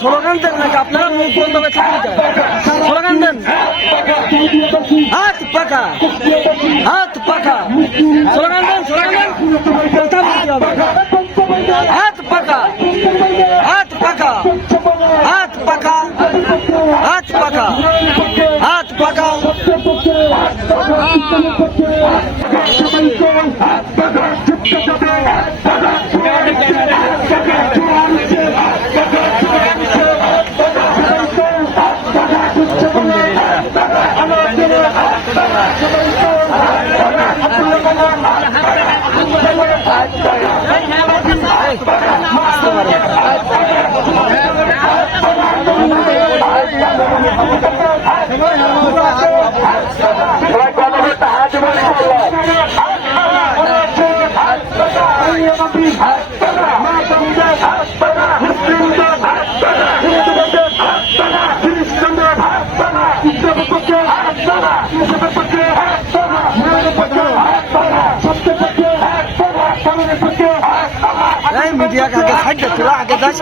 Slogan দেন নাকি আপনারা মুখ বন্ধ করে স্লোগান দেন। হাত পাকা হাত পাকা স্লোগান দেন কথা বলতে হবে। হাত পাকা হাত পাকা হাত পাকা হাত পাকা হাত পাকা মিডিয়া আগে সাইড তোরা আগে যাস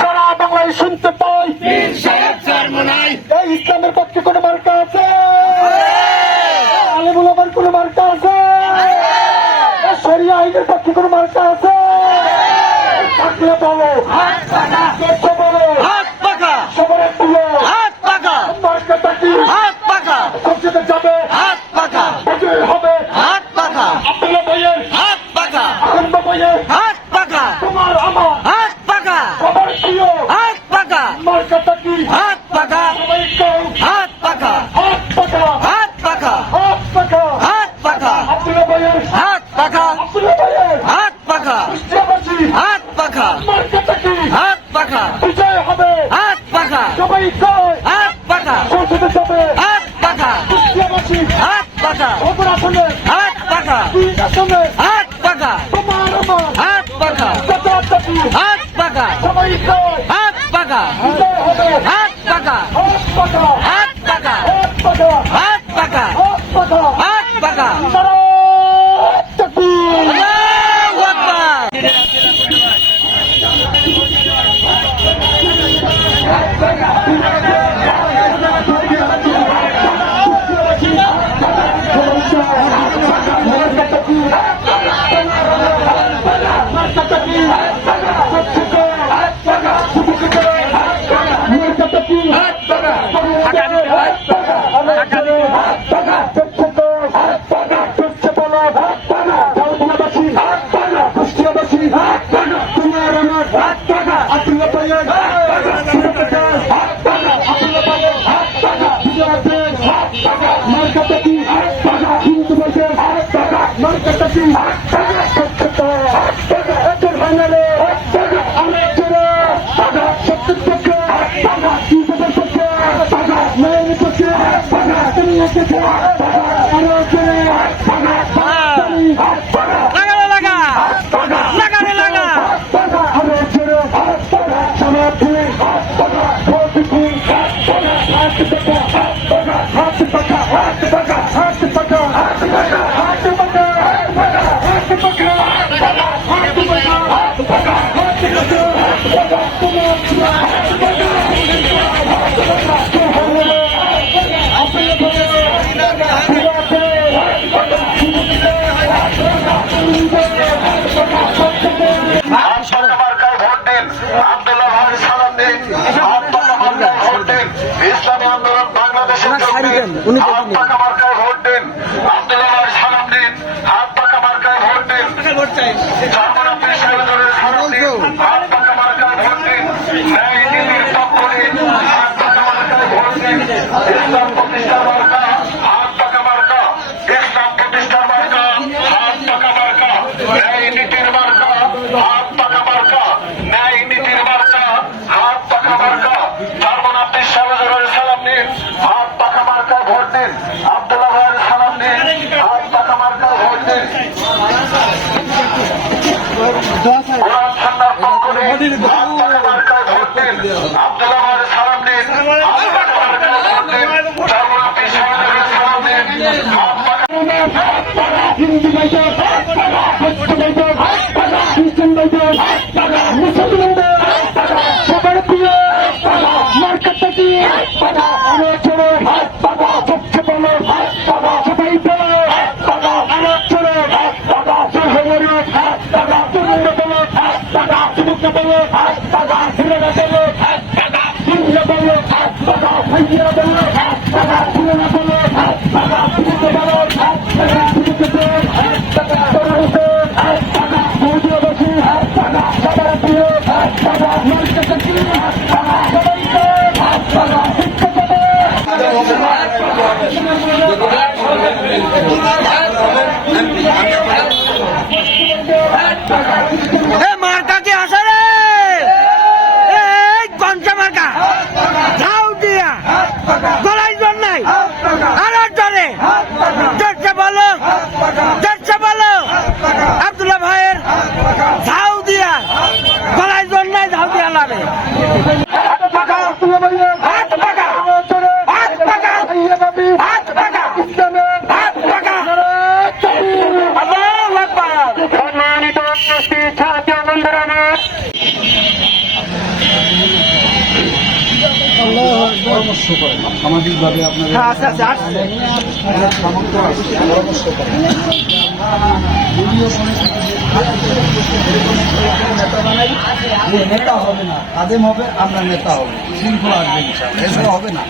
সারা বাংলায় শুনতে পাই ইসলামের পক্ষে কোন মার্কা আছে? আলেমুল আমার কোন মার্কা আছে? শরিয়া আইনের পক্ষে কোন মার্কা আছে? থাকলে বলো সবার তুলো মার্কাটা কি? সংসদে যাবে হবে আব্দুল্লাহ ভাইয়ের আনন্দ ভাইয়ের তোমার আমার সবার প্রিয় মার্কাটা কি? সবাই কেউ হাত পাকা আব্দুল্লাহ ভাইয়ের আব্দুল্লাহ ভাইয়ের মার্কাটা কি? বিজয় হবে সবাই কয় সংসদে যাবে ইসলামাবাসী খবর আসলে মাধ্যমে হাত পাকা তোমার আমার হাত পাকা চাচাচাচি হাত পাকা সবাই কয় হাত পাকা বিজয় হবে হাত পাকা হাত পাকা হাত পাকা হাত পাকা হাত পাকা হাত পাকা হাত পাকা চাচাচাচি আল্লাহু আকবার লাগালে লাগা লাগালে লাগা ইসলামী আন্দোলন বাংলাদেশের ওনার শাড়ি দেন, উনি দেখে হাত নিন। পাকা মার্কায় ভোট দিন। আব্দুল্লাহ ভাই সালাম দিন। হাত পাকা মার্কায় ভোট দিন। জার্মান আপিল সাহেবের সালাম দিন। হাত পাকা মার্কায় ভোট দিন। ন্যায় নীতির পক্ষ নিন। হাত পাকা মার্কায় ভোট দিন। ইসলাম প্রতিষ্ঠার মার্কা হাত পাকা মার্কা। ইসলাম প্রতিষ্ঠার মার্কা হাত পাকা মার্কা। ন্যায় নীতির মার্কা হাত পাকা মার্কা। ন্যায় নীতির মার্কা হাত পাকা মার্কা। জার্মান আপিল সাহেবের সালাম দিন। হাত পাকা মার্কায় ভোট দিন। আব্দুল্লাহ ভাইয়ের সালাম দিন। হাত পাকা মার্কায় ভোট দিন। কোরআন সন্ন্যার পক্ষ নিন। হাত পাকা মার্কায় ভোট দিন। আব্দুল্লাহ ভাইয়ের সালাম দিন। হাত পাকা মার্কায় ভোট দিন। জার্মান আপিল সাহেবের সালাম দিন। হাত পাকা হিন্দু বাইকার মুসলিম বাইকার খ্রিস্টান বাইকার মুসলমানদের সবার প্রিয় মার্কাটা কি আমার ছেলে সবচেয়ে বলো সবাই বলো আমার ছেলে সহমরি তরুণ বলো যুবক বলো ছেলেরা বলো হিন্দু বলো ভাইয়া বলো ছেলেরা বলো যুবক বলো এ মার্কা কি আছে রে এই কঞ্চা মার্কা ঝাউ দিয়া গলায় জোর নাই আর জোরে জোরছে বলো আব্দুল্লাহ ভাইয়ের ঝাউ দিয়া গলায় জোর নাই ঝাউ দিয়া লাভে হাত পাকা হাত পাকা হাত পাকা হাত পাকা আল্লাহু আকবার সম্মানিত উপস্থিত ছাত্র বন্ধুরা আমার পরামর্শ করেন সামাজিকভাবে আপনাদের অনেক সামর্থ্য আছে পরামর্শ করেন দলীয় নেতা বানাই নেতা হবে না আদেম হবে আমরা নেতা হবো শৃঙ্খলা আসবে ইনশাআল্লাহ এসব হবে না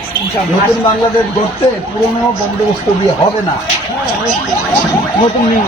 নতুন বাংলাদেশ গড়তে পুরনো বন্দোবস্ত দিয়ে হবে না নতুন নিয়ে